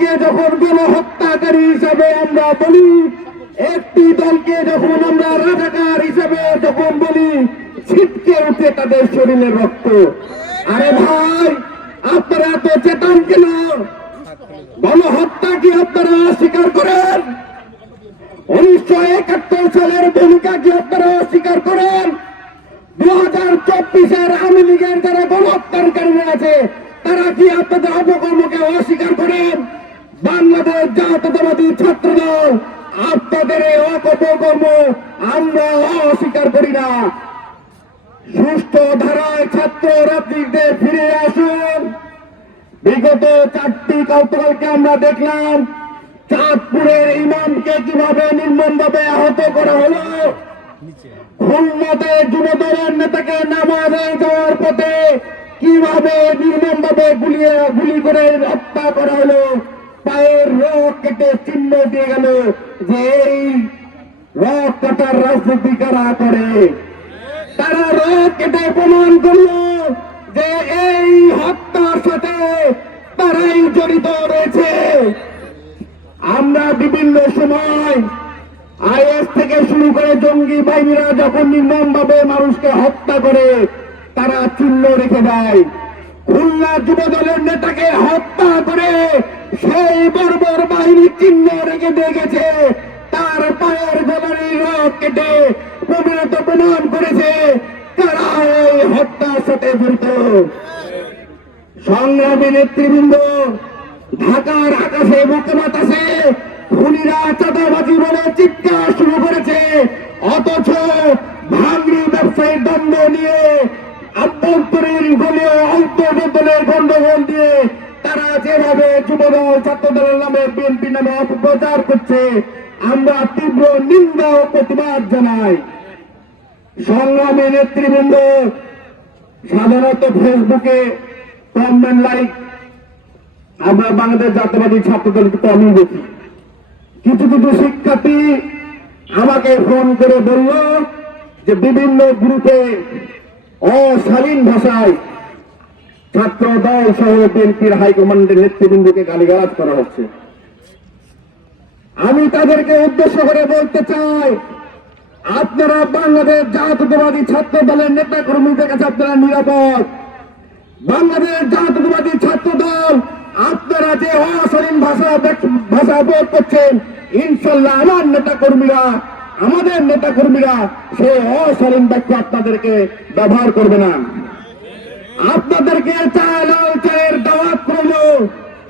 দলকে যখন গণহত্যাকারী হিসাবে আমরা বলি, একটি দলকে যখন আমরা রাজাকার হিসাবে যখন বলি, ছিটকে উঠে তাদের শরীরের রক্ত। আরে ভাই, আপনারা এত চেতন কেন? গণহত্যা কি আপনারা অস্বীকার করেন? 1971 সালের ভূমিকা কি আপনারা অস্বীকার করেন? 2024-এর আওয়ামী লীগের যারা গণহত্যাকারীরা আছে তারা কি আপনাদের অপকর্মকে অস্বীকার করেন? বাংলাদেশ জাতীয়তাবাদী ছাত্রদল আপনাদের এই অপকর্ম আমরা অস্বীকার করি না। সুষ্ঠু ধারায় ছাত্র রাজনীতিতে ফিরে আসুন। বিগত 4টি গতকালকে আমরা দেখলাম চাঁদপুরের ইমামকে কিভাবে নির্মমভাবে আহত করা হলো। খুলনাতে যুবদলের নেতাকে নামাজে যাওয়ার পথে কিভাবে নির্মমভাবে গুলি করে হত্যা করা হলো। পায়ের রক কেটে চিহ্ন দিয়ে গেল যে এই রক কাটার রাজনীতি কারা করে। তারা রক কেটে প্রমাণ করলো যে এই হত্যার সাথে তারাই জড়িত রয়েছে। আমরা বিভিন্ন সময় আইএস থেকে শুরু করে জঙ্গি বাহিনীরা যখন নির্মমভাবে মানুষকে হত্যা করে তারা চিহ্ন রেখে দেয়। খুলনা যুবদলের নেতাকে হত্যা করে সেই বর্বর বাহিনী চিহ্ন রেখে দিয়ে গেছে। তার পায়ের গলারি রক কেটে প্রমাণ করেছে তারা এই হত্যার সাথে জড়িত। সংগ্রামী নেতৃবৃন্দ, ঢাকার আকাশে বুকে বাতাসে খুনিরা চাঁদাবাজি বলে চিৎকার শুরু করেছে, অথচ ভাঙড়ি ব্যবসায়ীর দ্বন্দ্ব নিয়ে আভ্যন্তরীণ দলীয় অন্তর্দলের গন্ডগোল দিয়ে তারা যেভাবে যুবদল ছাত্রদলের নামে বিএনপি নামে অপপ্রচার করছে আমরা তীব্র নিন্দা ও প্রতিবাদ জানাই। সংগ্রামী নেতৃবৃন্দ, সাধারণত ফেসবুকে কমেন্ট লাইক আমরা বাংলাদেশ জাতীয়তাবাদী ছাত্রদলকে কমই দেখি। কিছু কিছু শিক্ষার্থী আমাকে ফোন করে বলল যে বিভিন্ন গ্রুপে অশালীন ভাষায় ছাত্র দল সহ বিএনপির হাইকমান্ডের নেতৃবৃন্দকে গালিগালাজ করা হচ্ছে। আমি তাদেরকে উদ্দেশ্য করে বলতে চাই, আপনারা বাংলাদেশ জাতীয়তাবাদী ছাত্র দলের নেতা কর্মীদের কাছে আপনারা নিরাপদ। বাংলাদেশ জাতীয়তাবাদী ছাত্র দল আপনারা যে অশালীন ভাষা প্রয়োগ করছেন, ইনশাল্লাহ আমাদের নেতা কর্মীরা সেই অশালীন বাক্য আপনাদেরকে ব্যবহার করবে না। আপনাদেরকে চায়ের দাওয়াত করল,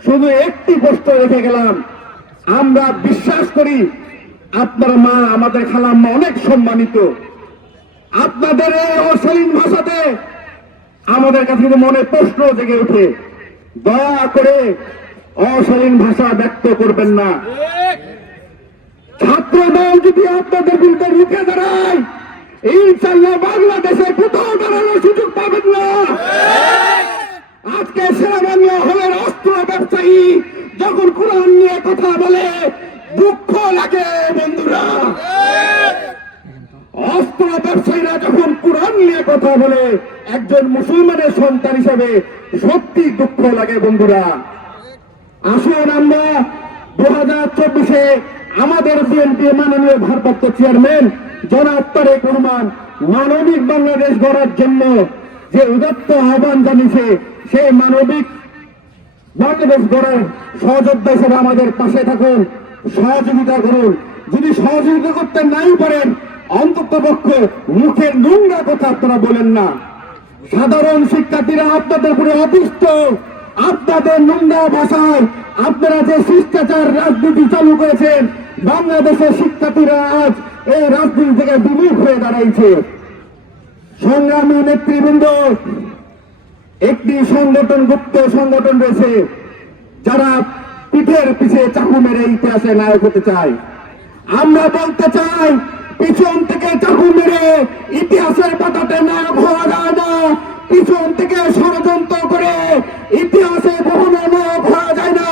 শুধু একটি প্রশ্ন রেখে গেলাম, আমরা বিশ্বাস করি আপনার মা আমাদের খালাম্মা অনেক সম্মানিত। আপনাদের এই অশালীন ভাষাতে আমাদের কাছে মনে প্রশ্ন জেগে ওঠে, দয়া করে অশালীন ভাষা ব্যক্ত করবেন না। ছাত্রদল যদি আপনাদের বিরুদ্ধে রুখে দাঁড়ায়, ইনশাল্লাহ বাংলাদেশে কোথাও দাঁড়ানোর সুযোগ পাবেন না। আজকে সেনাবাহিনী হলের অস্ত্র ব্যবসায়ী যখন কোরআন নিয়ে কথা বলে দুঃখ লাগে বন্ধুরা। অস্ত্র ব্যবসায়ীরা যখন কোরআন নিয়ে কথা বলে একজন মুসলমানের সন্তান হিসাবে সত্যি দুঃখ লাগে বন্ধুরা। আসুন আমরা 2024-এ আমাদের বিএনপি মাননীয় ভারপ্রাপ্ত চেয়ারম্যান জনাব তারেক রহমান মানবিক বাংলাদেশ গড়ার জন্য যে উদাত্ত আহ্বান জানিয়েছে, সেই মানবিক বাংলাদেশ গড়ার সহযোদ্ধা হিসেবে আমাদের পাশে থাকুন, সহযোগিতা করুন। যদি সহযোগিতা করতে নাই পারেন, অন্তত পক্ষে মুখের নোংরা কথা আপনারা বলেন না। সাধারণ শিক্ষার্থীরা আপনাদের উপরে অতিষ্ঠ, আপনাদের নোংরা ভাষায় আপনারা যে শিষ্টাচার রাজনীতি চালু করেছেন, বাংলাদেশের শিক্ষার্থীরা আজ এই রাজনীতি থেকে বিমুখ হয়ে দাঁড়াইছে। সংগ্রামী নেতৃবৃন্দ, একটি সংগঠন, গুপ্ত সংগঠন রয়েছে যারা পিঠের পিছে চাকু মেরে ইতিহাসে নায়ক হতে চায়। আমরা বলতে চাই, পিছন থেকে চাকু মেরে ইতিহাসের পাতাতে নায়ক হওয়া যায় না। পিছন থেকে ষড়যন্ত্র করে ইতিহাসে কখনো নায়ক হওয়া যায় না।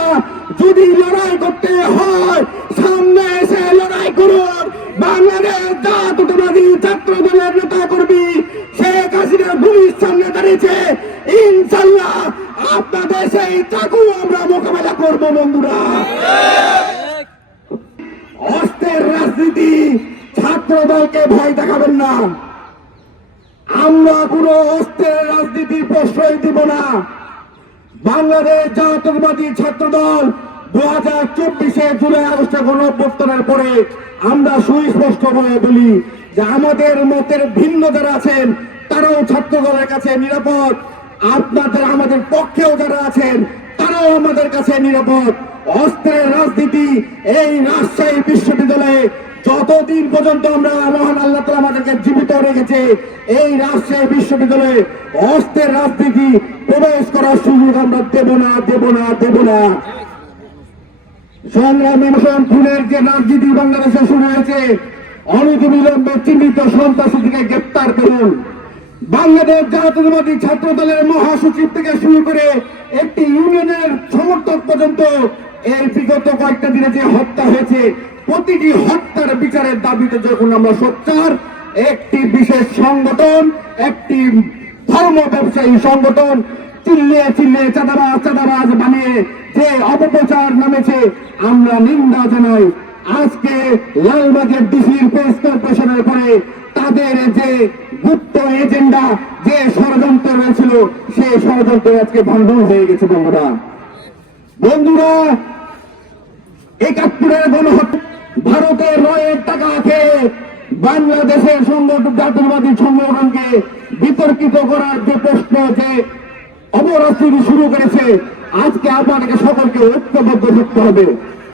যদি লড়াই করতে হয়, সামনে এসে লড়াই করুন। বাংলাদেশ জাতীয়তাবাদী ছাত্র দলের নেতা কর্মী শেখ হাসিনা ভূমির সামনে দাঁড়িয়েছে, ইনশাল্লাহ আপনাদের সেই চাকু আমরা মোকাবেলা করব বন্ধুরা। অস্ত্রের রাজনীতি, ছাত্র দলকে ভয় দেখাবেন না। আমরা কোনো অস্ত্রের রাজনীতির প্রশ্রয় দিব না। বাংলাদেশ জাতীয়তাবাদী ছাত্র দল 2024 জুলাই আগস্টে গণঅভ্যুত্থানের পরে আমরা সুস্পষ্ট ভাবে বলি যে আমাদের মতের ভিন্ন যারা আছেন তারাও ছাত্র দলের কাছে নিরাপদ, আপনাদের আমাদের পক্ষেও যারা আছেন তারাও আমাদের কাছে নিরাপদ। অস্ত্রের রাজনীতি এই রাজশাহী বিশ্ববিদ্যালয়ে যতদিন পর্যন্ত আমরা মহান আল্লাহ তাআলা আমাদেরকে জীবিত রেখেছে, এই রাজশাহী বিশ্ববিদ্যালয়ে অস্ত্রের রাজনীতি প্রবেশ করার সুযোগ আমরা দেব না, দেব না, দেব না। সংগ্রামী খুনের যে রাজনীতি বাংলাদেশে শুরু হয়েছে, অনতিবিলম্বে চিহ্নিত সন্ত্রাসীকে গ্রেপ্তার করুন। বাংলাদেশ জাতীয়তাবাদী ছাত্র দলের মহাসচিব থেকে শুরু করে একটি ইউনিয়নের সমর্থক পর্যন্ত এর বিগত কয়েকটা দিনে যে হত্যা হয়েছে, প্রতিটি হত্যার বিচারের দাবিতে যখন আমরা সোচ্চার, একটি বিশেষ সংগঠন, একটি ধর্ম ব্যবসায়ী সংগঠন চিল্লিয়ে চিল্লিয়ে চাঁদাবাজ বানিয়ে যে অপপ্রচার নামেছে, আমরা নিন্দা জানাই। আজকে লালবাগের ডিসির প্রেস কর্পোরেশনের পরে তাদের যে গুপ্ত এজেন্ডা, যে ষড়যন্ত্র হয়েছিল, সেই ষড়যন্ত্র আজকে ভঙ্গ হয়ে গেছে বন্ধুরা। 71-এর গণহত্যা, ভারতের রয়ের টাকা খেয়ে বাংলাদেশের সংগঠন জাতীয়তাবাদী সংগঠনকে বিতর্কিত করার যে প্রশ্ন, যে অপরাজনীতি শুরু করেছে, আজকে আপনাদেরকে সকলকে ঐক্যবদ্ধ থাকতে হবে।